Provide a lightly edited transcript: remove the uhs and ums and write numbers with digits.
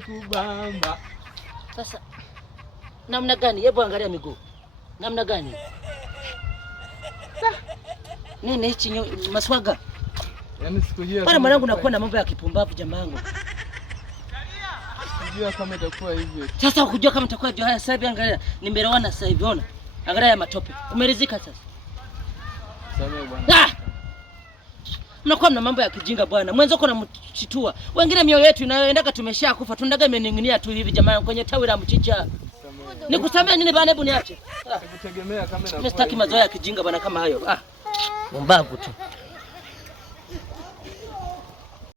kubamba. Sasa namna gani? Hebu angalia miguu. Namna gani? Nini hichi maswaga? Yaani siku hiyo. Bwana mwanangu nakuwa na mambo ya kipumbavu jamangu. Sijui kama itakuwa hivyo. Sasa ukujua kama itakuwa hivyo. Haya sasa hivi angalia. Nimerowana sasa hivi ona. Angalia ya matope. Umeridhika sasa? Samehe bwana. Mnakuwa mna mambo ya kijinga bwana. Mwenzo uko namchitua. Wengine mioyo yetu inayoendaka tumeshakufa. Tundaga imening'inia tu hivi jamani kwenye tawi la mchicha. Nikusamea nini bwana, hebu niache. Sikutegemea kama inakuwa. Mimi sitaki mazoea ya kijinga bwana kama hayo. Mumbavu tu.